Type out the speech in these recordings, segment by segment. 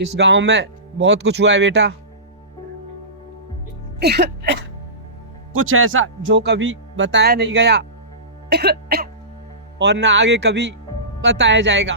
इस गांव में बहुत कुछ हुआ है बेटा। कुछ ऐसा जो कभी बताया नहीं गया और ना आगे कभी बताया जाएगा।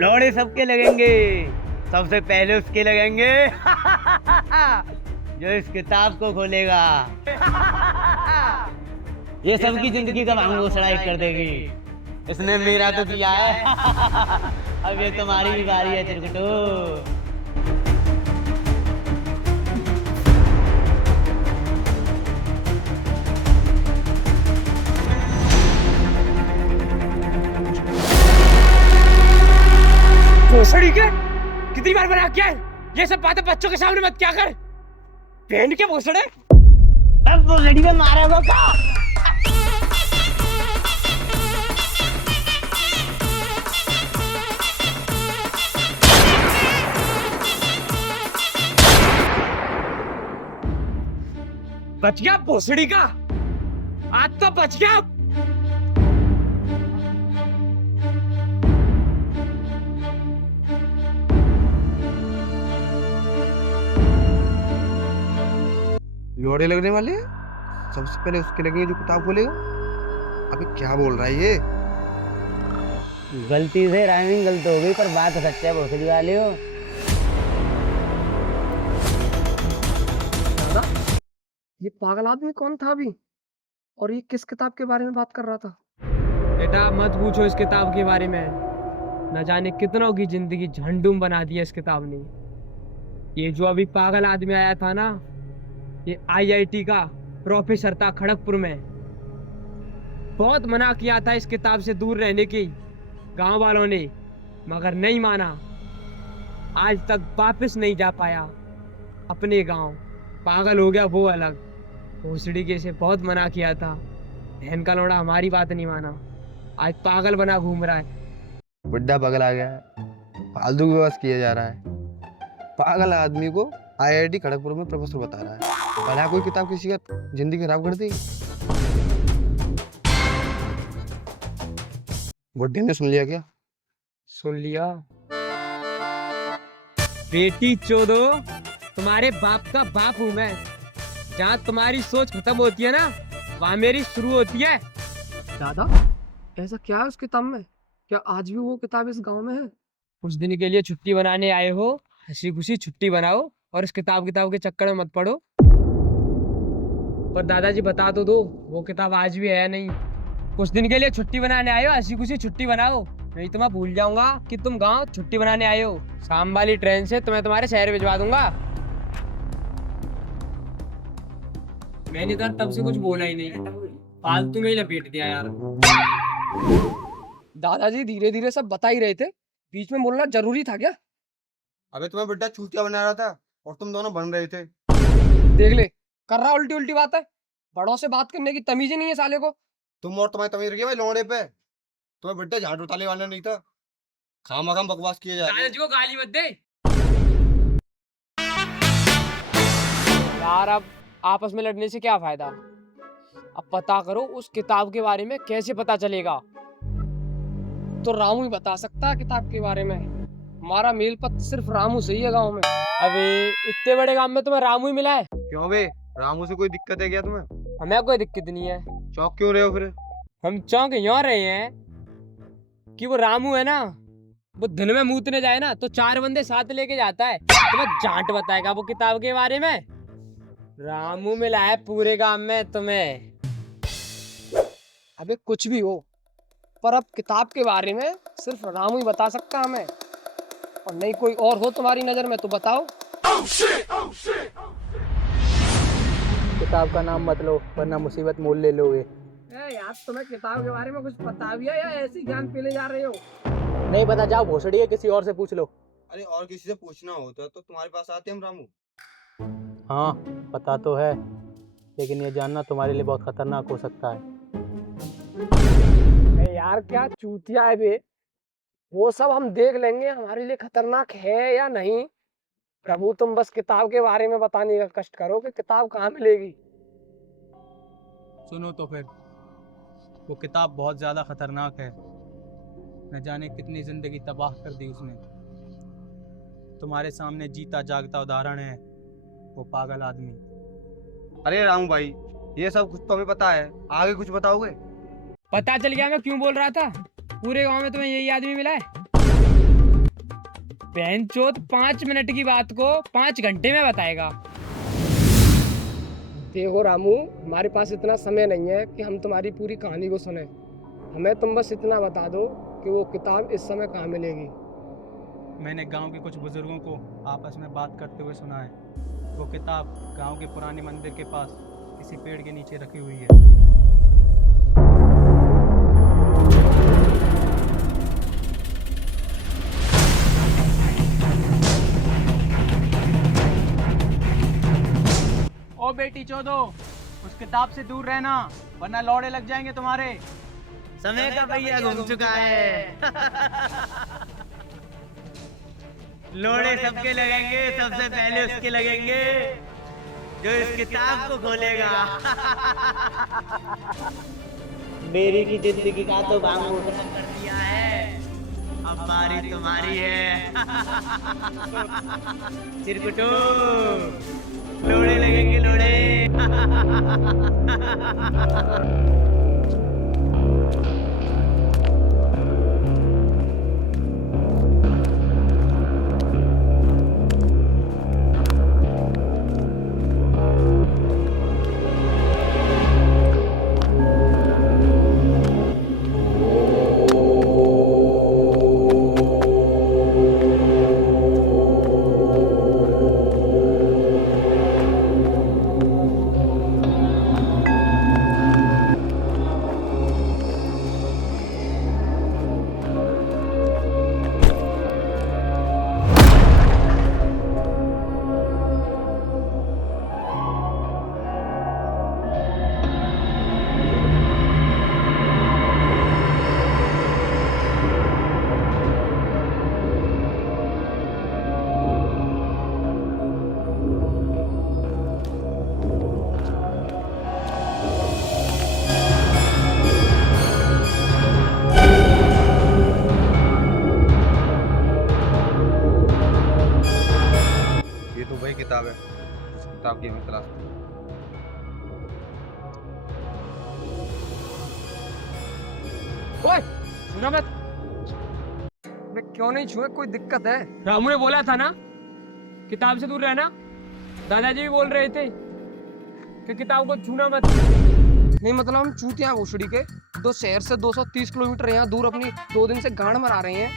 लौड़े सबके लगेंगे, सबसे पहले उसके लगेंगे जो इस किताब को खोलेगा। ये सबकी जिंदगी का भांग घोषणा कर देगी। इसने मेरा तो किया है। अब ये तुम्हारी भी बारी है चिरकुटू। भोसड़ी के कितनी बार बना क्या है? ये सब बातें बच्चों के सामने मत क्या कर। पहन के भोसड़े अब भोसड़ी में मारेगा क्या? बच गया भोसड़ी का। आज तो बच गया। लोड़े लगने वाले हैं। सबसे पहले उसके लगेंगे जो किताब खोलेगा। अबे क्या बोल रहा है ये? गलती से राइमिंग गलत हो गई, पर बात सच है भोसड़ी वाले हो। ये पागल आदमी कौन था अभी? और ये किस किताब के बारे में बात कर रहा था? बेटा मत पूछो इस किताब के बारे में। न जाने कितनों की जिंदगी झंडूम बना दिया इस किताब ने। ये जो अभी पागल आदमी आया था ना, ये आईआईटी का प्रोफेसर था खड़गपुर में। बहुत मना किया था इस किताब से दूर रहने की गांव वालों ने, मगर नहीं माना। आज तक वापस नहीं जा पाया अपने गांव। पागल हो गया वो अलग। भोसड़ी के से बहुत मना किया था, बहन का लौड़ा हमारी बात नहीं माना। आज पागल बना घूम रहा है। बुड्ढा पागल आ गया है, फालतू की बस किया जा रहा है। पागल आदमी को आईआईटी खड़गपुर में प्रोफेसर बता रहा है। भला कोई किताब किसी का जिंदगी खराब कर देगी? बुड्ढे ने सुन लिया क्या? सुन लिया। बेटी चोदो, तुम्हारे बाप का बाप हूं मैं। जहाँ तुम्हारी सोच खत्म होती है ना, वहाँ मेरी शुरू होती है। दादा, ऐसा क्या है उस किताब में? क्या आज भी वो किताब इस गांव में है? कुछ दिन के लिए छुट्टी बनाने आए हो, हंसी खुशी छुट्टी बनाओ और इस किताब के चक्कर में मत पड़ो। पर दादाजी बता तो दो, वो किताब आज भी है या नहीं? कुछ दिन के लिए छुट्टी बनाने आए हो, हंसी खुशी छुट्टी बनाओ, नहीं तो मैं भूल जाऊंगा कि तुम गांव छुट्टी बनाने आए हो। शाम वाली ट्रेन से तुम्हें तुम्हारे शहर भिजवा दूंगा। मैंने तो तब से कुछ बोला ही नहीं, फालतू में ही लपेट दिया यार। दादाजी धीरे धीरे सब बता ही रहे थे, बीच में बोलना जरूरी था क्या? अबे तुम्हें बुड्ढा चूतिया बना रहा था और तुम दोनों बन रहे थे। देख ले, कर रहा उल्टी उल्टी बात है। बड़ों से बात करने की तमीज ही नहीं है साले को। तुम और तुम्हारी तमीज रखी है भाई लोड़े पे। तुम्हें बुड्ढा झाड़ू ताले वाला नहीं था। खाम बकवास किए जा रहे हैं। दादाजी को गाली मत दे यार। अब आपस में लड़ने से क्या फायदा? अब पता करो उस किताब के बारे में। कैसे पता चलेगा? तो रामू ही बता सकता है किताब के बारे में। हमारा मेल पत्र सिर्फ रामू से ही है गांव में। अबे इतने बड़े गांव में तुम्हें रामू ही मिला है? क्यों बे, रामू से कोई दिक्कत है क्या तुम्हें? हमें कोई दिक्कत नहीं है। चौक क्यों रहे हो फिर? हम चौंक यूं रहे हैं कि वो रामू है ना, वो दिन में मूतने जाए ना तो 4 बंदे साथ लेके जाता है। तुम्हें जांट बताएगा वो किताब के बारे में। रामू मिला है पूरे गांव में तुम्हें। अबे कुछ भी हो, पर अब किताब के बारे में सिर्फ रामू ही बता सकता हमें। और नहीं कोई और हो तुम्हारी नजर में तो बताओ। किताब का नाम मत लो, वरना मुसीबत मोल ले लोगे। यार तुम्हें किताब के बारे में कुछ पता भी है या ऐसी ज्ञान पीले जा रहे हो? नहीं पता, जाओ भोसड़ी है, किसी और से पूछ लो। अरे और किसी से पूछना होता तो तुम्हारे पास आते हम रामू। हाँ पता तो है, लेकिन ये जानना तुम्हारे लिए बहुत खतरनाक हो सकता है। यार क्या चूतिया है बे। वो सब हम देख लेंगे, हमारे लिए खतरनाक है या नहीं। प्रभु तुम बस किताब के बारे में बताने का कष्ट करो कि किताब कहाँ मिलेगी। सुनो तो फिर, वो किताब बहुत ज़्यादा ख़तरनाक है। न जाने कितनी ज़िंदगी तबाह कर दी उसने। तुम्हारे सामने जीता जागता उदाहरण है वो पागल आदमी। अरे रामू भाई, ये सब कुछ तो हमें पता है, आगे कुछ बताओगे? पता चल गया मैं क्यों बोल रहा था। पूरे गांव में तुम्हें यही आदमी मिला है। बेंचोद 5 मिनट की बात को 5 घंटे में बताएगा। देखो रामू, हमारे पास इतना समय नहीं है कि हम तुम्हारी पूरी कहानी को सुने। हमें तुम बस इतना बता दो कि वो किताब इस समय कहाँ मिलेगी। मैंने गांव के कुछ बुजुर्गों को आपस में बात करते हुए सुना है। वो किताब गांव के पुराने मंदिर के पास किसी पेड़ के नीचे रखी हुई है। ओ बेटी चोदो, उस किताब से दूर रहना वरना लौड़े लग जाएंगे तुम्हारे। समय का पहिया घूम चुका है। लोड़े सबके लगेंगे, सबसे पहले उसके लगेंगे जो इस किताब को खोलेगा। मेरी की जिंदगी का तो बांगू खत्म कर दिया है, अब बारी तुम्हारी है। चिरकुटो, लोड़े लगेंगे लोड़े। ये तो वही किताब है जिस किताब की हमें तलाश थी। ओए, सुना मत। मैं क्यों नहीं छुए, कोई दिक्कत है? रामू ने बोला था ना किताब से दूर रहना। दादाजी भी बोल रहे थे कि किताब को छूना मत। नहीं मतलब हम चूतिया भोसड़ी के दो शहर से 230 किलोमीटर यहाँ दूर अपनी 2 दिन से गांड मरा रहे हैं।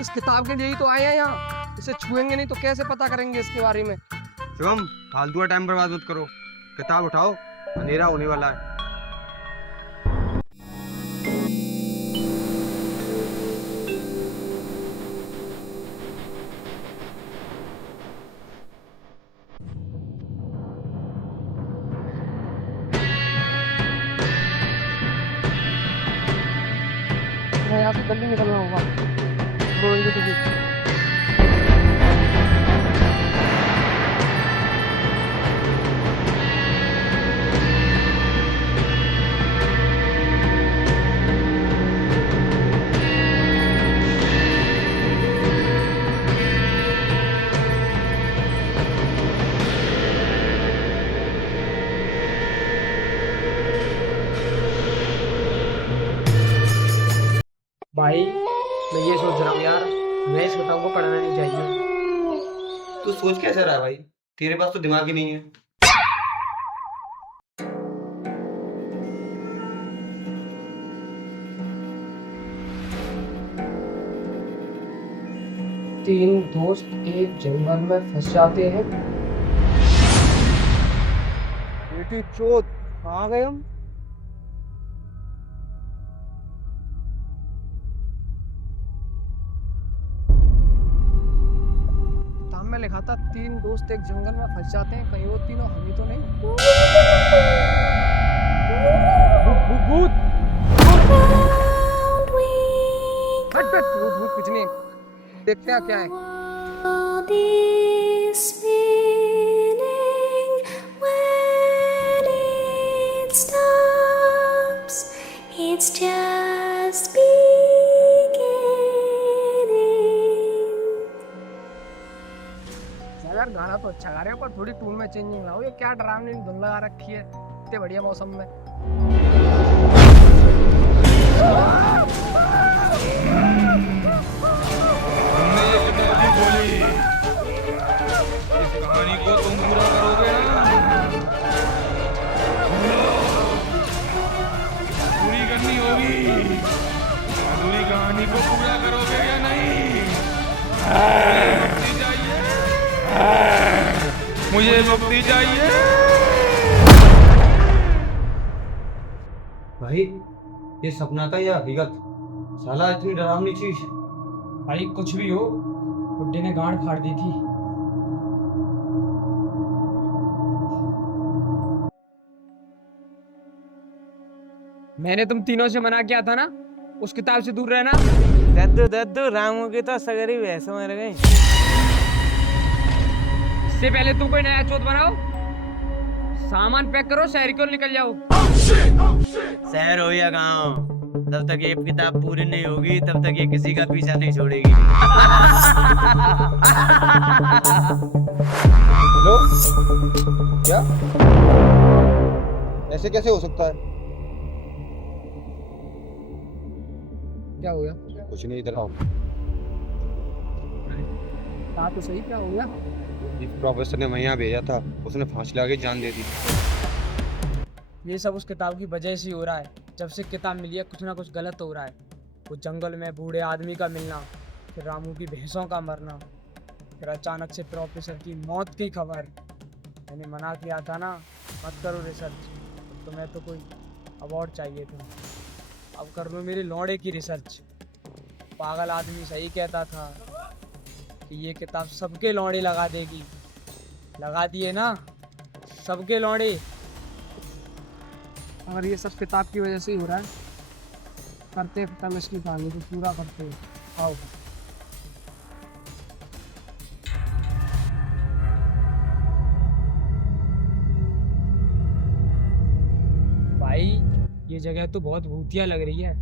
इस किताब के लिए ही तो आए हैं यहाँ। इसे छुएंगे नहीं तो कैसे पता करेंगे इसके बारे में। शिवम, फालतू का टाइम बर्बाद मत करो, किताब उठाओ, अंधेरा होने वाला है। मैं यहाँ से जल्दी निकलना होगा। रोएंगे तो भी। भाई मैं ये सोच रहा हूँ यार, मैं इस किताब को पढ़ना नहीं चाहिए। तू सोच कैसे रहा है भाई? तेरे पास तो दिमाग ही नहीं है। तीन दोस्त एक जंगल में फंस जाते हैं। बेटी चोद, कहाँ गए हम? किताब में लिखा था 3 दोस्त एक जंगल में फंस जाते हैं, कहीं वो तीनों हम ही तो नहीं। भूत भूत भूत भूत कुछ नहीं, देखते हैं क्या है। World is spinning when it stops. It it's just beginning. यार गाना तो अच्छा गा रहे हो पर थोड़ी टून में चेंजिंग लाओ। ये क्या डरावनी धुन लगा रखी है इतने बढ़िया मौसम में। तुमने ये किताब भी बोली, इस कहानी को तुम पूरा करोगे ना? पूरी करनी होगी। अधूरी कहानी को पूरा करोगे या नहीं? मुझे चाहिए, मुझे मुक्ति चाहिए। भाई ये सपना था या हकीकत? साला इतनी डरावनी चीज। भाई कुछ भी हो, बुड्ढे ने गांड फाड़ दी थी। मैंने तुम तीनों से मना किया था ना उस किताब से दूर रहना। दद्दू दद्दू रामू की तो सगरी वैसे मर गई। इससे पहले तुम कोई नया चोट बनाओ, सामान पैक करो, शहर की ओर निकल जाओ। शहर हो या गांव, जब तक ये किताब पूरी नहीं होगी तब तक ये किसी का पीछा नहीं छोड़ेगी। हेलो, क्या ऐसे कैसे हो सकता है? क्या हो गया? कुछ नहीं, इधर आओ। कहा तो सही, क्या हो गया? प्रोफेसर ने मैं यहाँ भेजा था, उसने फांसी लगा के जान दे दी। ये सब उस किताब की वजह से ही हो रहा है। जब से किताब मिली है कुछ ना कुछ गलत हो रहा है। वो जंगल में बूढ़े आदमी का मिलना, फिर रामू की भैंसों का मरना, फिर अचानक से प्रोफेसर की मौत की खबर। मैंने मना किया था ना, मत करो रिसर्च। तुम्हें तो कोई अवार्ड चाहिए था, अब कर लो मेरी लौड़े की रिसर्च। पागल आदमी सही कहता था कि ये किताब सबके लौड़े लगा देगी। लगा दिए ना सबके लौड़े। अगर ये सब किताब की वजह से ही हो रहा है, करते खत्म इसकी कहानी को, पूरा करते हैं। आओ। भाई ये जगह तो बहुत भूतिया लग रही है,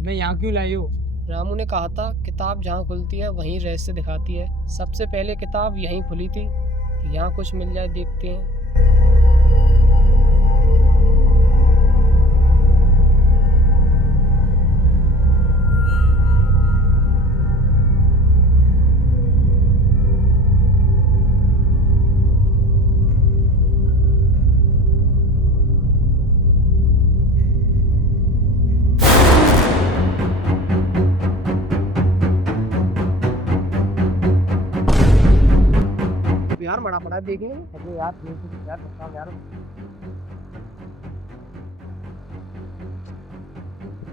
मैं यहाँ क्यों लाई हो? रामू ने कहा था किताब जहाँ खुलती है वहीं रहस्य दिखाती है। सबसे पहले किताब यहीं खुली थी, यहाँ कुछ मिल जाए देखते हैं। यार बड़ा पड़ा देखिए। अरे यार यार यार।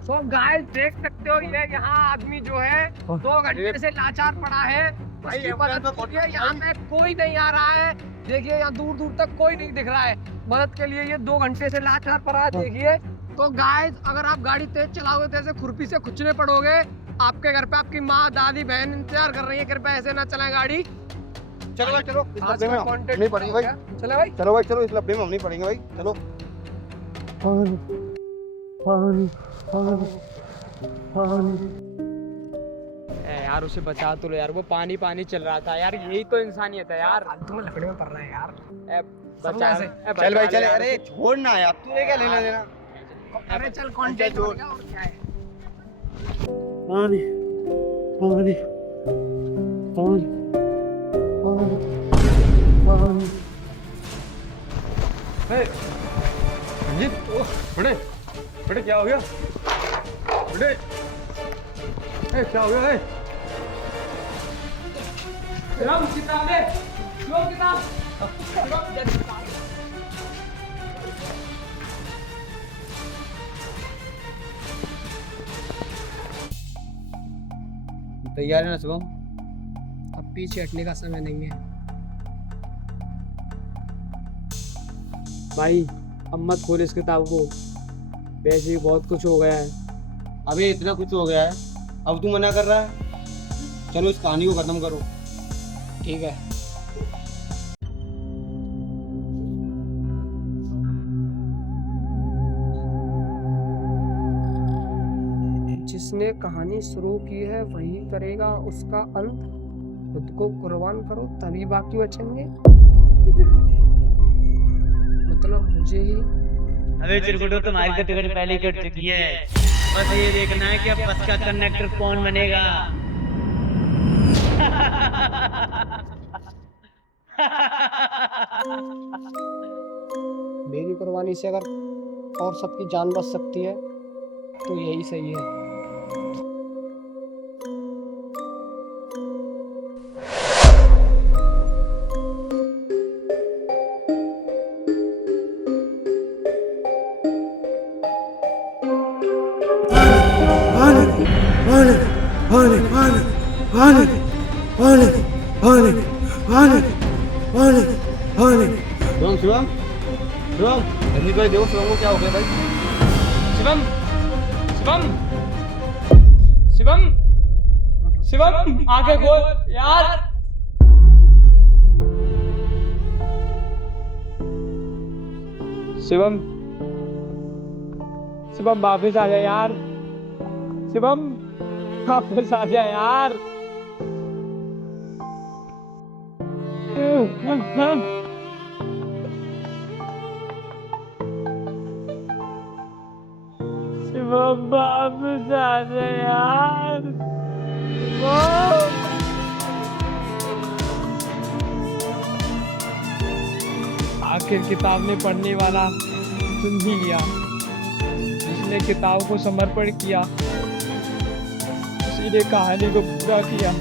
सो गाइस देख सकते हो ये यहाँ आदमी जो है 2 घंटे से लाचार पड़ा है। उसकी मदद के लिए यहाँ पे कोई नहीं आ रहा है। देखिए यहाँ दूर दूर तक कोई नहीं दिख रहा है। मदद के लिए ये 2 घंटे से लाचार पड़ा है। देखिए तो गाइस अगर आप गाड़ी तेज चलाओगे तो ऐसे खुरपी से खुचने पड़ोगे। आपके घर पे आपकी माँ दादी बहन इंतजार कर रही है, कृपया ऐसे ना चलाएं गाड़ी। चलो भाई चलो, इस लफड़े में हम content नहीं पड़ेंगे भाई। चले भाई। चलो भाई चलो, इस लफड़े में हम नहीं पड़ेंगे भाई। चलो। यार उसे बचा तो लो यार, वो पानी पानी चल रहा था यार। यही तो इंसानियत है यार। तुम्हें लकड़ी में पड़ रहा है यार। बचा चल भाई चल। अरे छोड़ ना यार, तू क्या लेना देना। अरे चल कॉन्टेक्ट छोड़। और क्या है। पानी पानी पानी रंजीत, बड़े बड़े क्या हो गया? बड़े क्या हो गया है? किताब है, लो किताब। तैयार है ना शुभम? अब पीछे हटने का समय नहीं है। भाई अब मत खोल इस किताब को, वैसे ही बहुत कुछ हो गया है। अबे इतना कुछ हो गया है, अब तू मना कर रहा है? चलो इस कहानी को खत्म करो। ठीक है। जिसने कहानी शुरू की है वही करेगा उसका अंत। खुद को कुर्बान करो तभी बाकी बचेंगे। मतलब मुझे ही। अबे चिरकुटो, तुम्हारी तो टिकट पहले ही कट चुकी है। बस ये देखना है कि अब बस का कंडक्टर कौन बनेगा। मेरी कुर्बानी से अगर और सबकी जान बच सकती है तो यही सही है। शिवम शिवम शिवम, जल्दी भाई देखो शिवम को क्या हो गया भाई। शिवम शिवम शिवम शिवम आंखें खोल यार। शिवम शिवम वापस आ जा यार। शिवम वापस आ जा यार। शिवम वापस आ जा यार। आखिर किताब में पढ़ने वाला सुन ही लिया। जिसने किताब को समर्पण किया उसी ने कहानी को पूरा किया।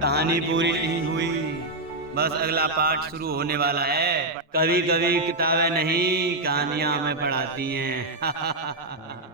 कहानी पूरी नहीं हुई, बस अगला पार्ट शुरू होने वाला है। कभी कभी किताबें नहीं, कहानियां हमें पढ़ाती हैं।